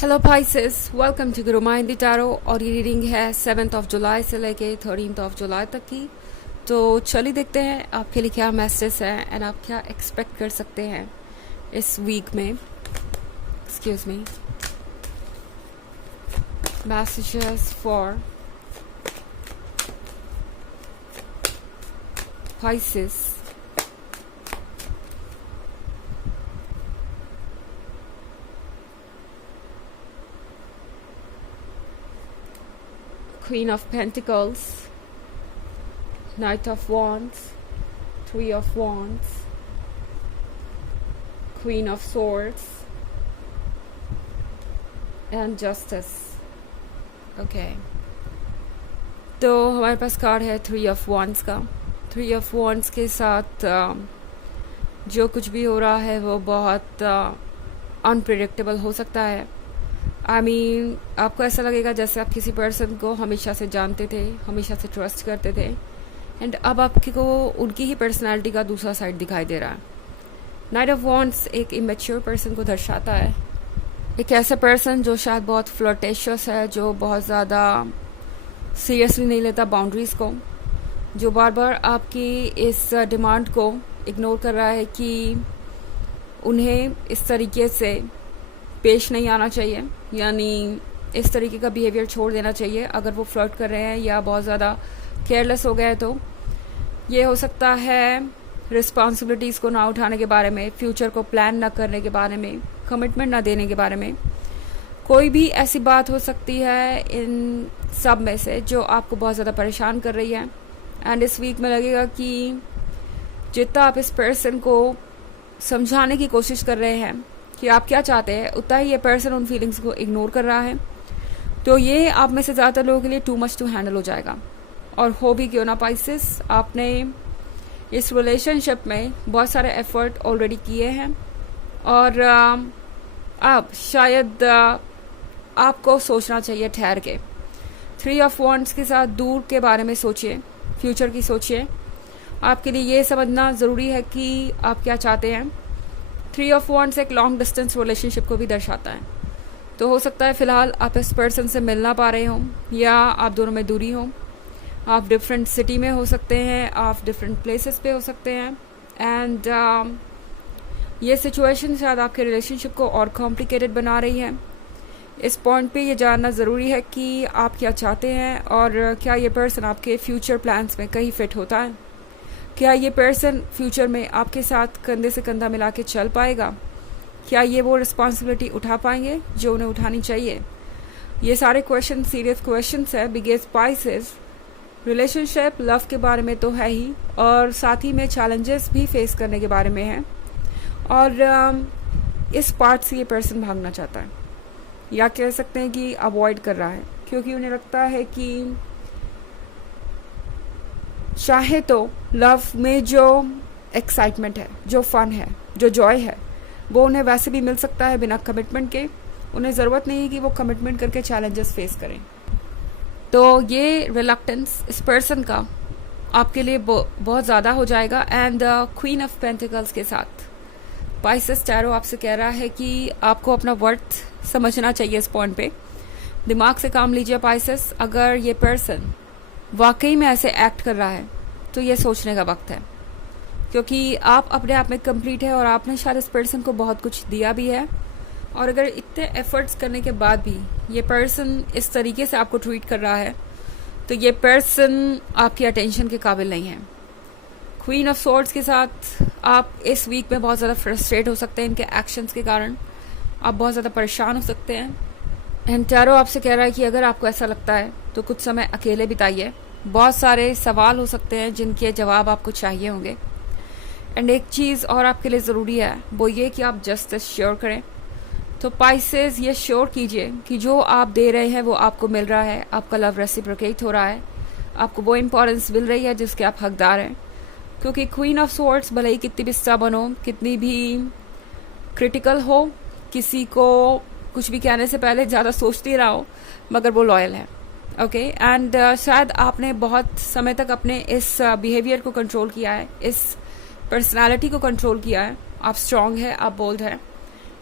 Hello Pisces, welcome to Guru mind tarot. और ये reading है 7 जुलाई से लेके 13 जुलाई तक की। तो चलिए देखते हैं आपके लिए क्या मैसेज है एंड आप क्या एक्सपेक्ट कर सकते हैं इस वीक में। Excuse me. Messages for Pisces. Queen of Pentacles, Knight of Wands, Three of Wands, Queen of Swords, and Justice. Okay. तो हमारे पास कार्ड है Three of Wands का। Three of Wands के साथ जो कुछ भी हो रहा है वो बहुत अनप्रिडिक्टेबल हो सकता है। आपको ऐसा लगेगा जैसे आप किसी पर्सन को हमेशा से जानते थे, हमेशा से ट्रस्ट करते थे, एंड अब आपको उनकी ही पर्सनालिटी का दूसरा साइड दिखाई दे रहा है। नाइट ऑफ वॉन्ड्स एक इमेच्योर पर्सन को दर्शाता है। एक ऐसा पर्सन जो शायद बहुत फ्लर्टेशियस है, जो बहुत ज़्यादा सीरियसली नहीं लेता बाउंड्रीज़ को, जो बार बार आपकी इस डिमांड को इग्नोर कर रहा है कि उन्हें इस तरीके से पेश नहीं आना चाहिए, यानी इस तरीके का बिहेवियर छोड़ देना चाहिए। अगर वो फ्लर्ट कर रहे हैं या बहुत ज़्यादा केयरलेस हो गए तो ये हो सकता है रिस्पॉन्सिबिलिटीज़ को ना उठाने के बारे में, फ्यूचर को प्लान ना करने के बारे में, कमिटमेंट ना देने के बारे में। कोई भी ऐसी बात हो सकती है इन सब में से जो आपको बहुत ज़्यादा परेशान कर रही है। एंड इस वीक में लगेगा कि जितना आप इस पर्सन को समझाने की कोशिश कर रहे हैं कि आप क्या चाहते हैं, उतना ही ये पर्सन उन फीलिंग्स को इग्नोर कर रहा है। तो ये आप में से ज़्यादातर लोगों के लिए टू मच टू हैंडल हो जाएगा। और हो भी क्यों ना पाइसेस, आपने इस रिलेशनशिप में बहुत सारे एफर्ट ऑलरेडी किए हैं और अब शायद आपको सोचना चाहिए ठहर के। थ्री ऑफ वॉन्ड्स के साथ दूर के बारे में सोचिए, फ्यूचर की सोचिए। आपके लिए ये समझना ज़रूरी है कि आप क्या चाहते हैं। थ्री ऑफ वॉन्ड्स एक लॉन्ग डिस्टेंस रिलेशनशिप को भी दर्शाता है। तो हो सकता है फ़िलहाल आप इस पर्सन से मिल ना पा रहे हों, या आप दोनों में दूरी हो। आप डिफरेंट सिटी में हो सकते हैं, आप डिफरेंट प्लेसेस पे हो सकते हैं। एंड ये सिचुएशन शायद आपके रिलेशनशिप को और कॉम्प्लिकेटेड बना रही है। इस पॉइंट पे ये जानना ज़रूरी है कि आप क्या चाहते हैं और क्या ये पर्सन आपके फ्यूचर प्लान्स में कहीं फिट होता है। क्या ये पर्सन फ्यूचर में आपके साथ कंधे से कंधा मिला के चल पाएगा? क्या ये वो रिस्पॉन्सिबिलिटी उठा पाएंगे जो उन्हें उठानी चाहिए? ये सारे क्वेश्चन सीरियस क्वेश्चंस है बिकॉज़ पाइसेस रिलेशनशिप लव के बारे में तो है ही, और साथ ही में चैलेंजेस भी फेस करने के बारे में है। और इस पार्ट से ये पर्सन भागना चाहता है, या कह सकते हैं कि अवॉइड कर रहा है, क्योंकि उन्हें लगता है कि चाहे तो लव में जो एक्साइटमेंट है, जो फन है, जो जॉय है, वो उन्हें वैसे भी मिल सकता है बिना कमिटमेंट के। उन्हें ज़रूरत नहीं है कि वो कमिटमेंट करके चैलेंजेस फेस करें। तो ये रिलक्टेंस इस पर्सन का आपके लिए बहुत ज़्यादा हो जाएगा। एंड क्वीन ऑफ पेंटिकल्स के साथ पाइसेस टैरो आपसे कह रहा है कि आपको अपना वर्थ समझना चाहिए। इस पॉइंट पे दिमाग से काम लीजिए पाइसेस। अगर ये पर्सन वाकई में ऐसे एक्ट कर रहा है तो ये सोचने का वक्त है, क्योंकि आप अपने आप में कंप्लीट है और आपने शायद इस पर्सन को बहुत कुछ दिया भी है। और अगर इतने एफर्ट्स करने के बाद भी ये पर्सन इस तरीके से आपको ट्रीट कर रहा है तो ये पर्सन आपकी अटेंशन के काबिल नहीं है। क्वीन ऑफ स्वॉर्ड्स के साथ आप इस वीक में बहुत ज़्यादा फ्रस्ट्रेट हो सकते हैं इनके एक्शंस के कारण। आप बहुत ज़्यादा परेशान हो सकते हैं। एंड टैरो आपसे कह रहा है कि अगर आपको ऐसा लगता है तो कुछ समय अकेले बिताइए। बहुत सारे सवाल हो सकते हैं जिनके जवाब आपको चाहिए होंगे। एंड एक चीज़ और आपके लिए ज़रूरी है, वो ये कि आप जस्टिस श्योर करें। तो पाइसेस ये श्योर कीजिए कि जो आप दे रहे हैं वो आपको मिल रहा है, आपका लव रेसिप्रोकेट हो रहा है, आपको वो इम्पोर्टेंस मिल रही है जिसके आप हकदार हैं। क्योंकि क्वीन ऑफ स्वॉर्ड्स भले ही कितनी भी स्टबर्न हो, कितनी भी क्रिटिकल हो, किसी को कुछ भी कहने से पहले ज़्यादा सोचती रहा हो, मगर वो लॉयल है। ओके। एंड शायद आपने बहुत समय तक अपने इस बिहेवियर को कंट्रोल किया है, इस पर्सनालिटी को कंट्रोल किया है। आप स्ट्रांग है, आप बोल्ड है,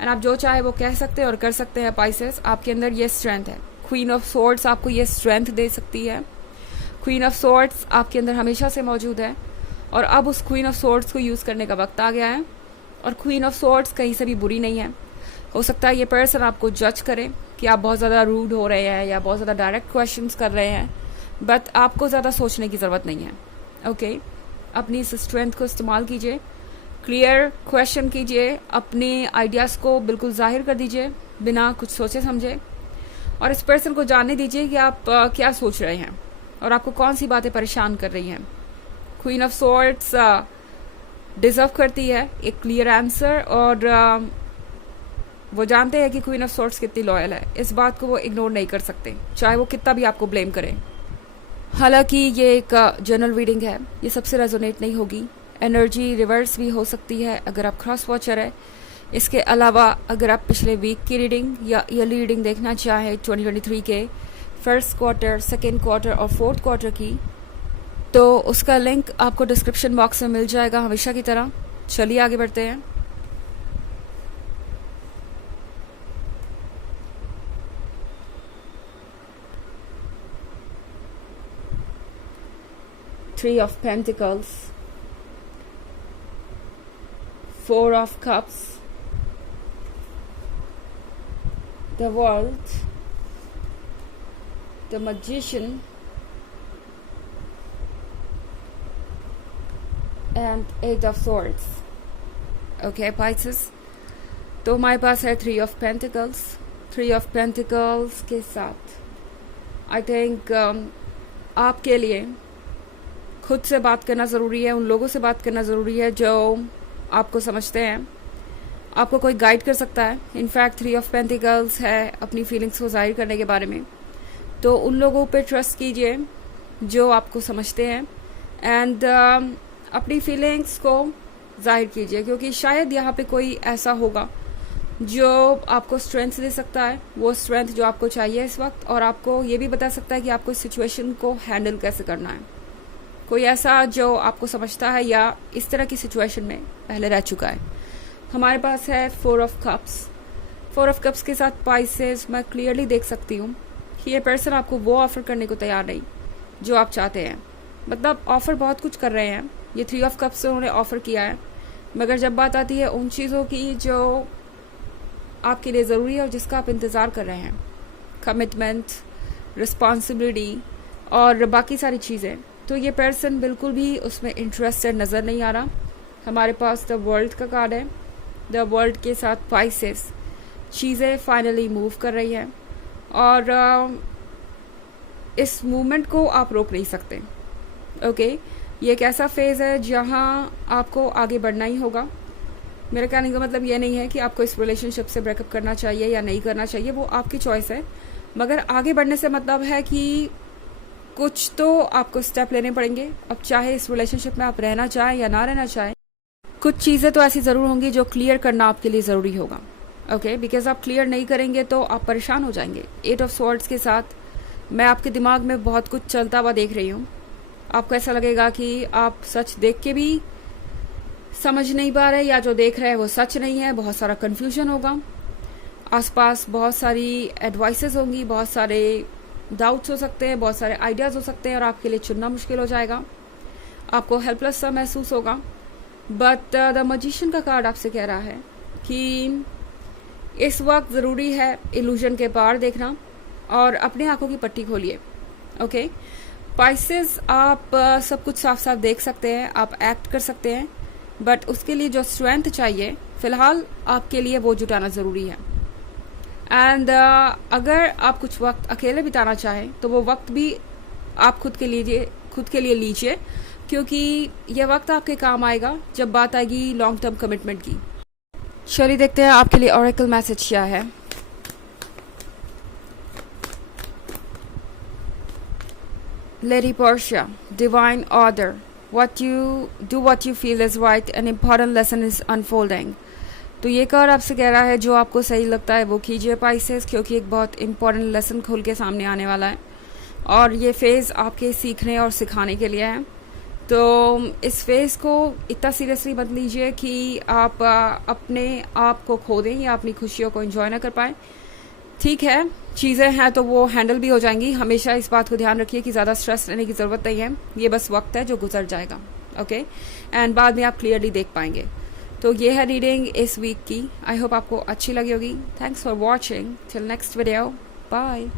एंड आप जो चाहे वो कह सकते हैं और कर सकते हैं पाइसेस। आपके अंदर ये स्ट्रेंथ है। क्वीन ऑफ सोर्ड्स आपको ये स्ट्रेंथ दे सकती है। क्वीन ऑफ सोर्ड्स आपके अंदर हमेशा से मौजूद है और अब उस क्वीन ऑफ सोर्ड्स को यूज़ करने का वक्त आ गया है। और क्वीन ऑफ सोर्ड्स कहीं से भी बुरी नहीं है। हो सकता है ये पर्सन आपको जज करे कि आप बहुत ज़्यादा रूड हो रहे हैं या बहुत ज़्यादा डायरेक्ट क्वेश्चंस कर रहे हैं, बट आपको ज़्यादा सोचने की ज़रूरत नहीं है। ओके, अपनी इस स्ट्रेंथ को इस्तेमाल कीजिए, क्लियर क्वेश्चन कीजिए, अपने आइडियाज़ को बिल्कुल जाहिर कर दीजिए बिना कुछ सोचे समझे, और इस पर्सन को जानने दीजिए कि आप क्या सोच रहे हैं और आपको कौन सी बातें परेशान कर रही हैं। क्वीन ऑफ सोर्ड्स डिजर्व करती है एक क्लियर आंसर, और वो जानते हैं कि क्वीन ऑफ सोर्ड्स कितनी लॉयल है। इस बात को वो इग्नोर नहीं कर सकते, चाहे वो कितना भी आपको ब्लेम करें। हालांकि ये एक जनरल रीडिंग है, ये सबसे रेजोनेट नहीं होगी। एनर्जी रिवर्स भी हो सकती है अगर आप क्रॉस वॉचर है। इसके अलावा अगर आप पिछले वीक की रीडिंग या ईयरली रीडिंग देखना चाहें 2023 के फर्स्ट क्वार्टर, सेकेंड क्वार्टर और फोर्थ क्वार्टर की, तो उसका लिंक आपको डिस्क्रिप्शन बॉक्स में मिल जाएगा हमेशा की तरह। चलिए आगे बढ़ते हैं। Three of Pentacles, Four of Cups, the World, the Magician, and Eight of Swords. Okay, Pisces. तो हमारे पास है Three of Pentacles. Three of Pentacles के साथ I think आपके लिए खुद से बात करना ज़रूरी है, उन लोगों से बात करना ज़रूरी है जो आपको समझते हैं, आपको कोई गाइड कर सकता है। इनफैक्ट थ्री ऑफ पेंटिकल्स है अपनी फीलिंग्स को जाहिर करने के बारे में, तो उन लोगों पे ट्रस्ट कीजिए जो आपको समझते हैं एंड अपनी फीलिंग्स को जाहिर कीजिए, क्योंकि शायद यहाँ पे कोई ऐसा होगा जो आपको स्ट्रेंथ दे सकता है, वो स्ट्रेंथ जो आपको चाहिए इस वक्त, और आपको ये भी बता सकता है कि आपको इस सिचुएशन को हैंडल कैसे करना है। कोई ऐसा जो आपको समझता है या इस तरह की सिचुएशन में पहले रह चुका है। हमारे पास है four of cups. Four of cups के साथ पाइसेस मैं क्लियरली देख सकती हूँ कि ये पर्सन आपको वो ऑफर करने को तैयार नहीं जो आप चाहते हैं। मतलब ऑफर बहुत कुछ कर रहे हैं, ये थ्री ऑफ कप्स से उन्होंने ऑफर किया है, मगर जब बात आती है उन चीज़ों की जो आपके लिए ज़रूरी है और जिसका आप इंतज़ार कर रहे हैं, कमिटमेंट, रिस्पॉन्सिबिलिटी और बाकी सारी चीज़ें, तो ये पर्सन बिल्कुल भी उसमें इंटरेस्टेड नज़र नहीं आ रहा। हमारे पास द वर्ल्ड का कार्ड है। द वर्ल्ड के साथ पाइसेस, चीज़ें फाइनली मूव कर रही हैं और इस मूवमेंट को आप रोक नहीं सकते। ओके, ये एक ऐसा फेज़ है जहाँ आपको आगे बढ़ना ही होगा। मेरे कहने का मतलब ये नहीं है कि आपको इस रिलेशनशिप से ब्रेकअप करना चाहिए या नहीं करना चाहिए, वो आपकी चॉइस है, मगर आगे बढ़ने से मतलब है कि कुछ तो आपको स्टेप लेने पड़ेंगे। अब चाहे इस रिलेशनशिप में आप रहना चाहें या ना रहना चाहें, कुछ चीज़ें तो ऐसी ज़रूर होंगी जो क्लियर करना आपके लिए ज़रूरी होगा। ओके, बिकॉज आप क्लियर नहीं करेंगे तो आप परेशान हो जाएंगे। एट ऑफ स्वॉर्ड्स के साथ मैं आपके दिमाग में बहुत कुछ चलता हुआ देख रही हूँ। आपको ऐसा लगेगा कि आप सच देख के भी समझ नहीं पा रहे, या जो देख रहे हैं वो सच नहीं है। बहुत सारा कन्फ्यूजन होगा, आसपास बहुत सारी एडवाइसेस होंगी, बहुत सारे डाउट्स हो सकते हैं, बहुत सारे आइडियाज़ हो सकते हैं और आपके लिए चुनना मुश्किल हो जाएगा। आपको हेल्पलेस सा महसूस होगा। बट द मैजिशियन का कार्ड आपसे कह रहा है कि इस वक्त ज़रूरी है इल्यूजन के पार देखना और अपने आंखों की पट्टी खोलिए। ओके पाइसेस, आप सब कुछ साफ साफ देख सकते हैं, आप एक्ट कर सकते हैं, बट उसके लिए जो स्ट्रेंथ चाहिए फ़िलहाल आपके लिए वो जुटाना ज़रूरी है। एंड अगर आप कुछ वक्त अकेले बिताना चाहें तो वो वक्त भी आप खुद के लिए लीजिए, क्योंकि ये वक्त आपके काम आएगा जब बात आएगी लॉन्ग टर्म कमिटमेंट की। चलिए देखते हैं आपके लिए ऑरेकल मैसेज क्या है। Lady Portia, divine order, what you feel is right, an important lesson is unfolding। तो ये कार्ड आपसे कह रहा है जो आपको सही लगता है वो कीजिए पाइसेस, क्योंकि एक बहुत इंपॉर्टेंट लेसन खुल के सामने आने वाला है और ये फेज़ आपके सीखने और सिखाने के लिए है। तो इस फेज़ को इतना सीरियसली मत लीजिए कि आप अपने आप को खो दें या अपनी खुशियों को एंजॉय ना कर पाएँ। ठीक है, चीज़ें हैं तो वो हैंडल भी हो जाएंगी। हमेशा इस बात को ध्यान रखिए कि ज़्यादा स्ट्रेस लेने की ज़रूरत नहीं है, ये बस वक्त है जो गुजर जाएगा। ओके, एंड बाद में आप क्लियरली देख पाएंगे। तो ये है रीडिंग इस वीक की। आई होप आपको अच्छी लगी होगी। Thanks for watching. Till next video, bye.